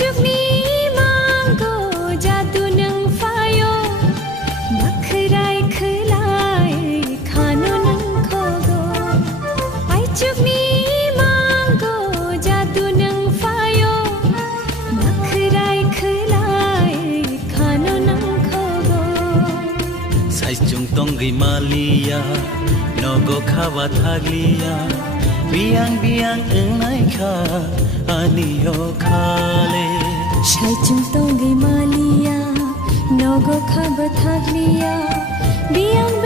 Cukni manggo jadu nang fayo Bakrai khelai khano nang khogo Ai cukni manggo jadu nang fayo Bakrai khelai khano nang khogo Sai chung tongi malia nogo khawa thaglia Biang biang enai kha aniyo khale Shai chung tongi malia nogo khaba thaglia biang